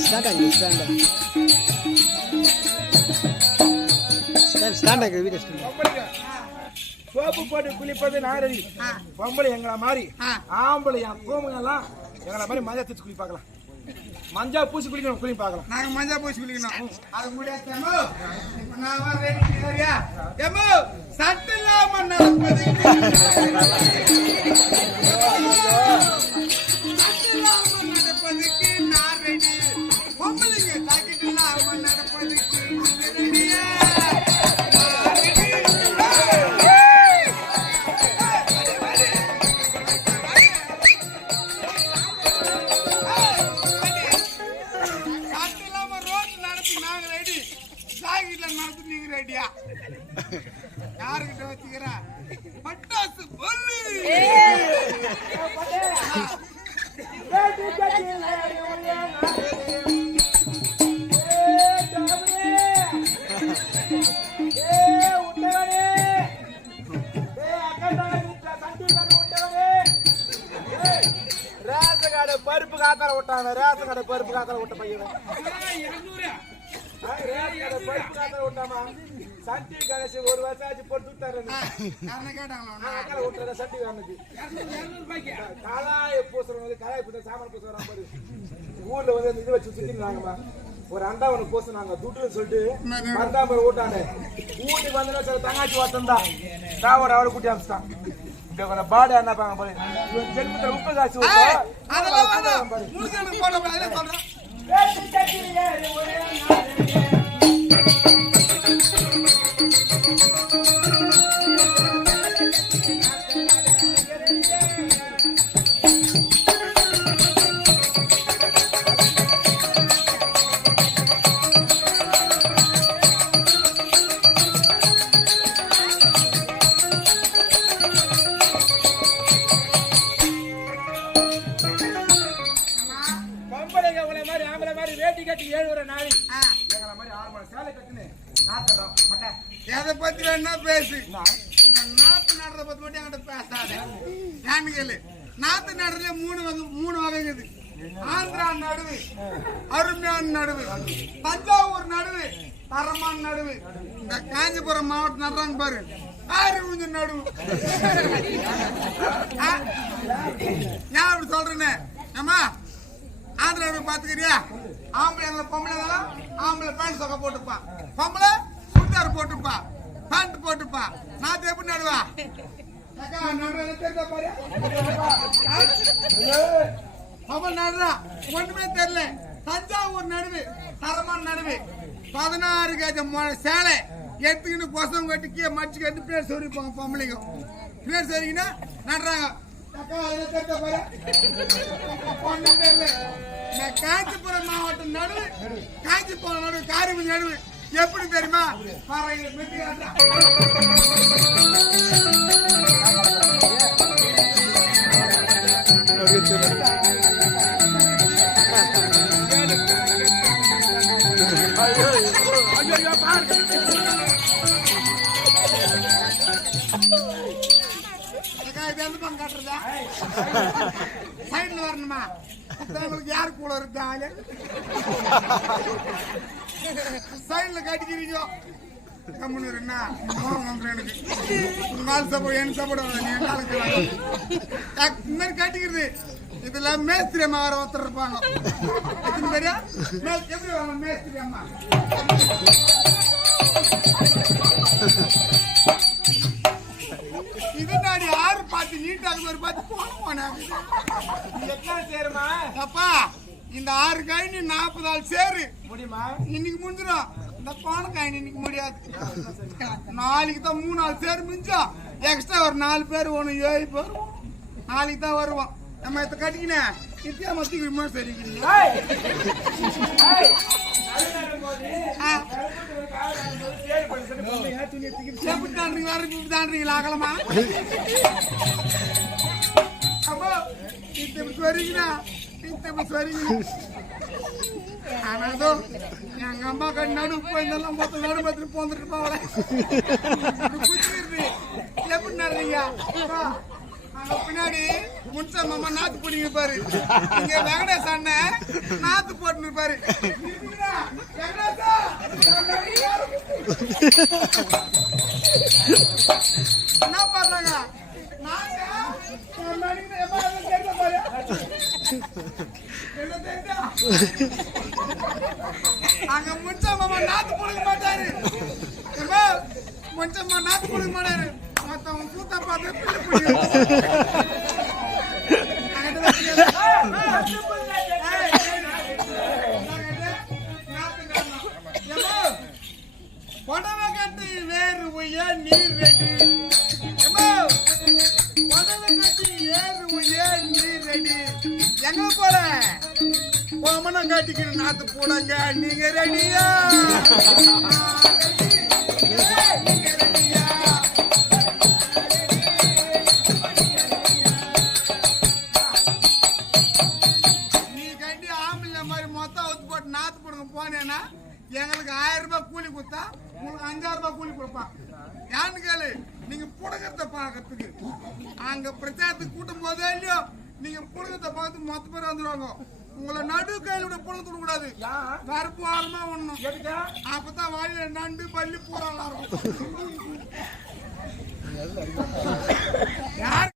Stand ஆகுது stand stand stand ஆகுது video soap போட்டு குளிப்பது நாரடி பொம்பளை எங்களை மாதிரி ஆம்பளை என் கோமுங்க எல்லாம் எங்களை மாதிரி மஞ்சள் குளிப்பாக்கலாம் மஞ்சா பூசி குளிக்கணும் குளி பார்க்கலாம். நாங்க மஞ்சா பூசி குளிக்கணும். அது முடியாது சட்டு இல்லாம நடப்பது ஜாக்கெட்ல நீங்க ரெடியா யாருக்கிட்ட வச்சுக்கிறா பட்டாசு பொல்லு பருப்பு காத்தால விட்டாங்க ரேசன் கடை பருப்பு காத்தால விட்ட பையன் சட்டி கணேசி ஒரு வருஷம் ஆச்சு போட்டு விட்டாரு விட்டுற சட்டி வேணுக்கு கலாய பூசுறவங்க கலாய பூச சாமான பூச வராம பாரு ஊர்ல வந்து இது வச்சு சுத்தினாங்கம்மா ஒரு அண்டா ஒண்ணு பூசினாங்க. துட்டுன்னு சொல்லிட்டு மருந்தாம ஊட்டானே. ஊட்டி வந்து சில தங்காச்சி தான். சாவோட அவளை கூட்டி அமிச்சிட்டான் இந்த கொஞ்சம் பாடு என்ன பாங்க பாரு. ஜென்மத்துல உப்பு காசு ஏய், அதெல்லாம் வேணாம். முழுசனுக்கு மாதிரி ஆம்பளை மாதிரி வேட்டி கட்டி ஏழு ஒரு நாளி எங்களை மாதிரி ஆறு மணி சேலை கட்டுன்னு நாத்தம் மட்டை. எதை பத்தி வேணா பேசு? இந்த நாத்து நடுறத பத்தி மட்டும் என்கிட்ட பேசாத. ஏன்னு கேளு. நாத்து நடுறதுல மூணு வகை மூணு வகை இருக்குது ஆந்திரா நடுவு அருமையான நடுவு தஞ்சாவூர் நடுவு தரமான நடுவு. இந்த காஞ்சிபுரம் மாவட்டம் நடுறாங்க பாரு. ஆறு ஊஞ்ச நடுவு? ஏன் அப்படி சொல்றேன்னு? ஏம்மா? ஆந்திராவை பார்த்துக்கிறியா ஆம்பளை அந்த பொம்பளை ஆம்பளை பேண்ட் சொக்க போட்டுப்பா. பொம்பளை சுடிதார் போட்டுப்பா. பேண்ட் போட்டுப்பா. நான் எப்படி நடுவா? அக்கா, நடுறது தெரியுதா பாரு? அவள் நடுறா. ஒண்ணுமே தெரியல. தஞ்சாவூர் நடுவு தரமான நடுவு. பதினாறு கஜ மொ- சேலை. எடுத்துக்கின்னு கொசம் கட்டி கீழே மடிச்சு கட்டி பேர் சொல்லிப்பாங்க பொம்பளைங்க. பேர் சொல்லிங்கன்னா நடுறாங்க. காஞ்சிபுரம் மாவட்டம் நடுவு காஞ்சிபுரம் நடுவு காரிமணி நடுவு. எப்படி தெரியுமா? பாருங்க சைடுல வரணுமா? உங்களுக்கு யார் கூட இருக்கு ஆளு? சைடுல கட்டிக்கிறீங்க கம்முன்னு இருந்தா கோவம் எனக்கு உங்கள் சப்போர்ட் என் சப்போர்ட் நீ இந்த மாதிரி கட்டிக்கிறது. இதுல மேஸ்திரி அம்மா வர ஒருத்தர் இருப்பாங்க. எத்தனை பேரு எப்படி மேஸ்திரி அம்மா. நீட்டாக ஒரு பார்த்து போன போனாங்க. எத்தனை சேருமா அப்பா இந்த ஆறு காயினி நாற்பது ஆள் சேரு. முடியுமா? இன்னைக்கு முடிஞ்சிடும் இந்த கோண காயின் இன்னைக்கு முடியாது. நாளைக்கு தான் மூணு நாள் சேரு மிஞ்சம். எக்ஸ்ட்ரா ஒரு நாலு பேர் ஒன்று ஏழு பேர் நாளைக்கு தான் வருவோம். நம்ம இதை கட்டிக்கினேன் நித்யா மத்தி விமர்சனம் சரிக்கிறீங்க எப்படி தாண்டீங்க வேற இப்படி அகலமா அப்போ இது இப்படி வரீங்கன்னா இப்ப ஆனாலும் எங்க அம்மா கண்ணு போந்துட்டு போவல எப்படி நடந்தீங்க அங்க பின்னாடி முன்சா மாமா நாத்து போட்டு பாரு இங்க வெங்கடேஷ் அண்ணன் நாத்து போட்டு இருப்பாரு என்ன பண்றாங்க? நாங்க என் மணிக்கு எப்ப அங்க முன்சம்மா நாத்து புடுங்க மாட்டாரு. ஏம்மா, முன்சம்மா நாத்து புடுங்க மாட்டாரு. மத்தவங்க கூத்த பார்த்து பிள்ளை வேறு நீர் ரெடி நீர் ரெடி எங்க போற? கோமனம் கட்டிக்கிற நாத்து போடுங்க நீங்க ரெடியா? நீ கண்டி ஆம்பளை மாதிரி மொத்தம் ஒத்து போட்டு நாத்து போடுங்க போனேன்னா எங்களுக்கு ஆயிரம் ரூபாய் கூலி கொடுத்தா உங்களுக்கு அஞ்சாயிரம் ரூபாய் கூலி கொடுப்பான் ஏன்னு கேளு நீங்க புடகத்தை பார்க்கறதுக்கு. அங்க பிரச்சாரத்துக்கு கூட்டும் போதே இல்லையோ நீங்க புடகத்தை பார்த்து மொத்த பேர் வந்துருவாங்க. உங்களை நடு கையில விட புடங்க விடக்கூடாது கருப்பு ஆரமா ஒண்ணும் அப்பதான் வாயில நண்டு பள்ளி பூரா இருக்கும் யார்